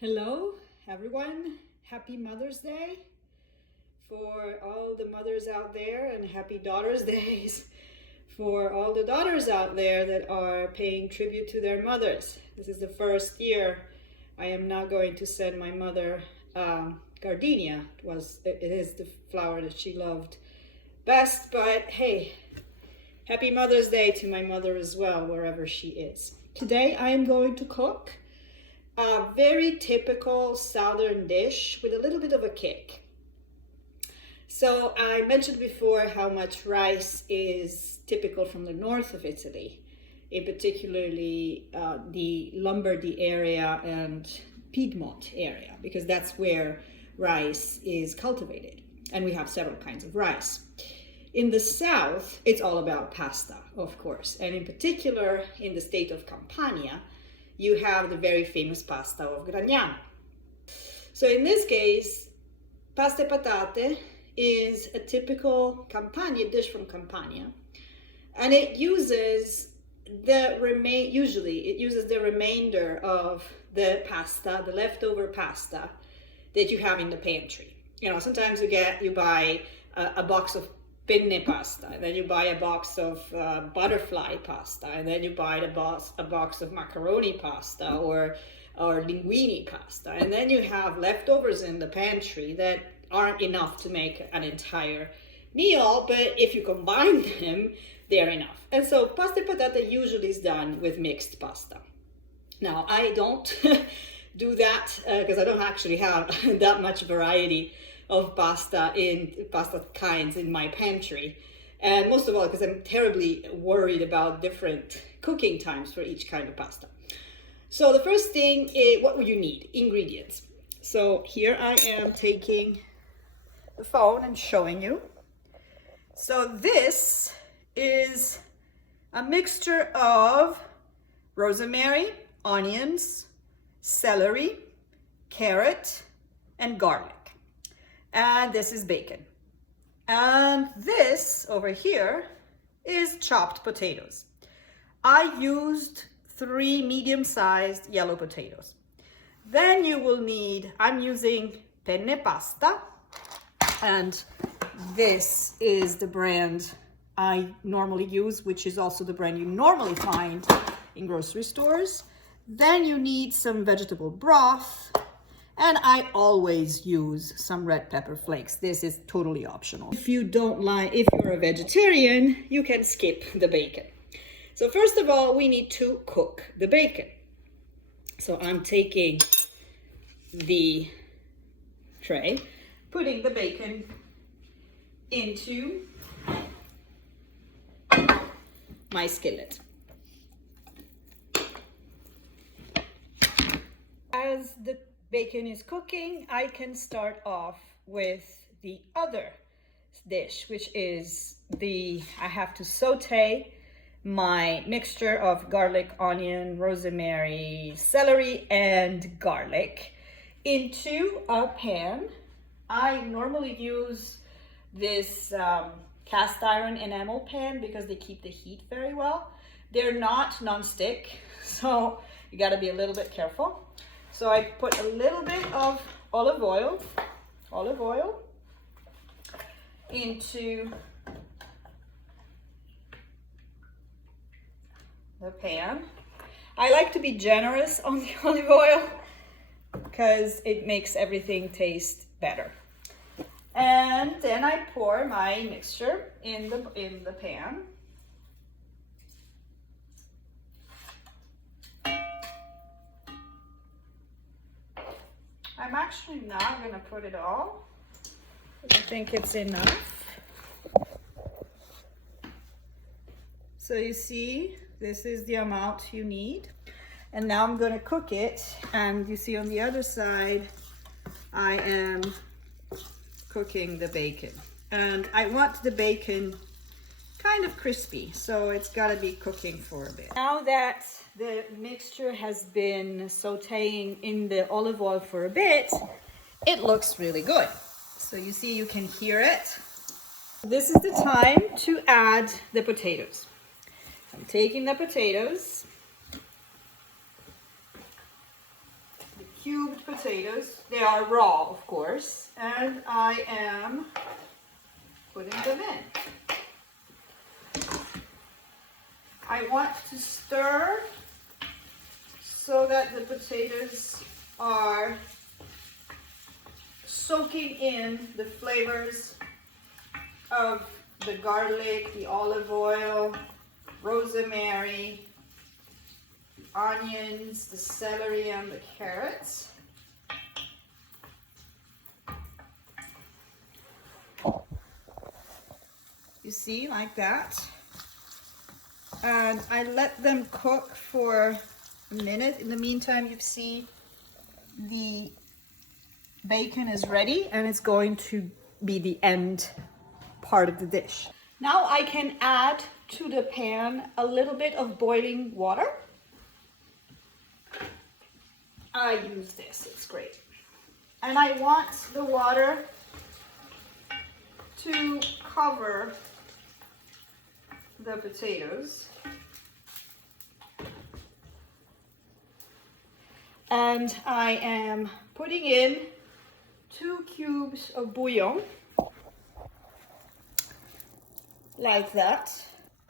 Hello, everyone. Happy Mother's Day for all the mothers out there, and happy Daughters' Days for all the daughters out there that are paying tribute to their mothers. This is the first year I am now going to send my mother gardenia. It is the flower that she loved best, but hey, happy Mother's Day to my mother as well, wherever she is. Today I am going to cook a very typical southern dish with a little bit of a kick. So I mentioned before how much rice is typical from the north of Italy, in particularly the Lombardy area and Piedmont area, because that's where rice is cultivated. And we have several kinds of rice. In the south, it's all about pasta, of course. And in particular, in the state of Campania, you have the very famous pasta of Gragnano. So in this case, pasta e patate is a typical Campania dish from Campania, and it uses usually it uses the remainder of the pasta, the leftover pasta that you have in the pantry. You know, sometimes you buy a box of penne pasta, and then you buy a box of butterfly pasta, and then you buy a box of macaroni pasta or linguine pasta, and then you have leftovers in the pantry that aren't enough to make an entire meal, but if you combine them, they're enough. And so pasta e patate usually is done with mixed pasta. Now, I don't do that because I don't actually have that much variety of pasta kinds in my pantry, and most of all because I'm terribly worried about different cooking times for each kind of pasta. So the first thing is, what would you need? Ingredients. So here I am taking the phone and showing you. So this is a mixture of rosemary, onions, celery, carrot, and garlic. And this is bacon. And this over here is chopped potatoes. I used 3 medium-sized yellow potatoes. Then you will need, I'm using penne pasta, and this is the brand I normally use, which is also the brand you normally find in grocery stores. Then you need some vegetable broth, and I always use some red pepper flakes. This is totally optional. If you're a vegetarian, you can skip the bacon. So first of all, we need to cook the bacon. So I'm taking the tray, putting the bacon into my skillet. As the bacon is cooking, I can start off with the other dish, which is I have to saute my mixture of garlic, onion, rosemary, celery, and garlic into a pan. I normally use this cast iron enamel pan because they keep the heat very well. They're not non-stick, so you got to be a little bit careful. So I put a little bit of olive oil into the pan. I like to be generous on the olive oil because it makes everything taste better. And then I pour my mixture in the pan. I'm actually not going to put it all. I think it's enough. So you see, this is the amount you need. And now I'm going to cook it. And you see on the other side, I am cooking the bacon. And I want the bacon kind of crispy, so it's got to be cooking for a bit. Now that the mixture has been sauteing in the olive oil for a bit, it looks really good. So you see, you can hear it. This is the time to add the potatoes. I'm taking the potatoes, the cubed potatoes. They are raw, of course, and I am putting them in. I want to stir so that the potatoes are soaking in the flavors of the garlic, the olive oil, rosemary, the onions, the celery, and the carrots. You see, like that. And I let them cook for a minute. In the meantime, you see the bacon is ready, and it's going to be the end part of the dish. Now I can add to the pan a little bit of boiling water. I use this, it's great. And I want the water to cover the potatoes. And I am putting in 2 cubes of bouillon, like that.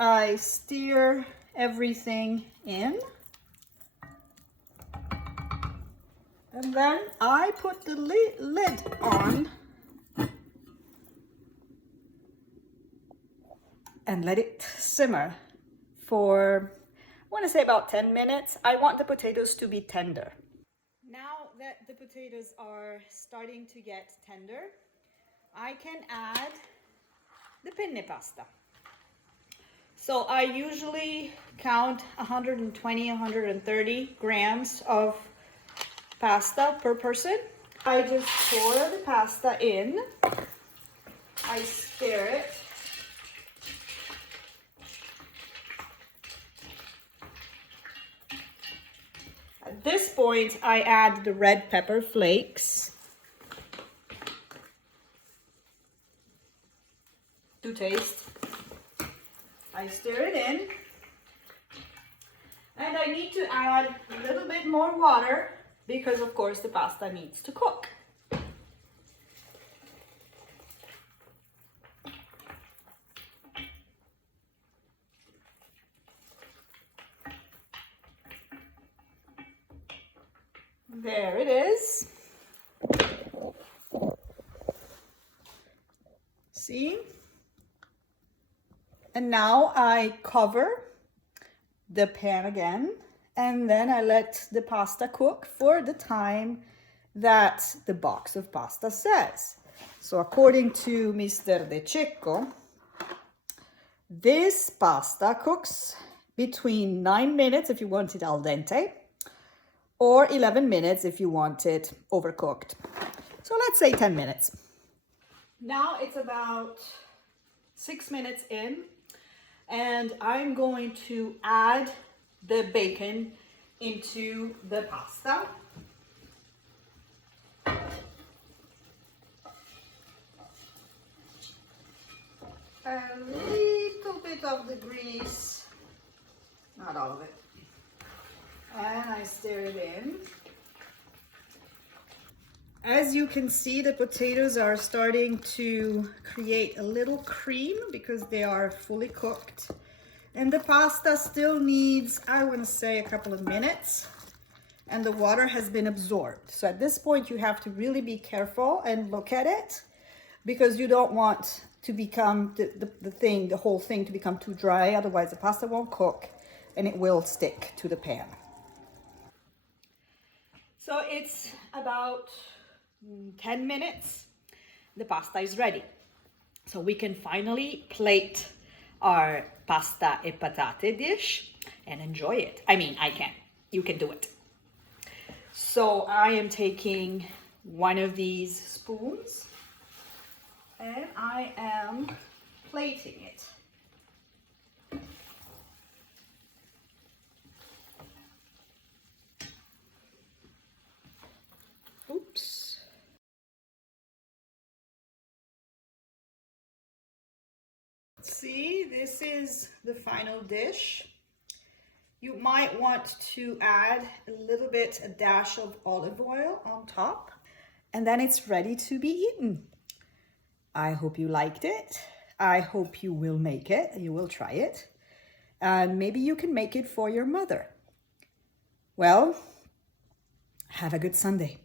I stir everything in. And then I put the lid on and let it simmer for, I want to say about 10 minutes. I want the potatoes to be tender. Now that the potatoes are starting to get tender, I can add the penne pasta. So I usually count 120, 130 grams of pasta per person. I just pour the pasta in. I stir it. At this point, I add the red pepper flakes to taste. I stir it in, and I need to add a little bit more water because, of course, the pasta needs to cook. There it is. See? And now I cover the pan again, and then I let the pasta cook for the time that the box of pasta says. So according to Mr. De Cecco, this pasta cooks between 9 minutes if you want it al dente, or 11 minutes if you want it overcooked. So let's say 10 minutes. Now it's about 6 minutes in, and I'm going to add the bacon into the pasta. A little bit of the grease, not all of it. And I stir it in. As you can see, the potatoes are starting to create a little cream because they are fully cooked. And the pasta still needs, I want to say, a couple of minutes. And the water has been absorbed. So at this point, you have to really be careful and look at it, because you don't want to become the whole thing to become too dry. Otherwise, the pasta won't cook and it will stick to the pan. So it's about 10 minutes. The pasta is ready. So we can finally plate our pasta e patate dish and enjoy it. I mean, I can. You can do it. So I am taking one of these spoons and I am plating it. Oops. See, this is the final dish. You might want to add a dash of olive oil on top, and then it's ready to be eaten. I hope you liked it. I hope you will make it, you will try it, and maybe you can make it for your mother. Well, have a good Sunday.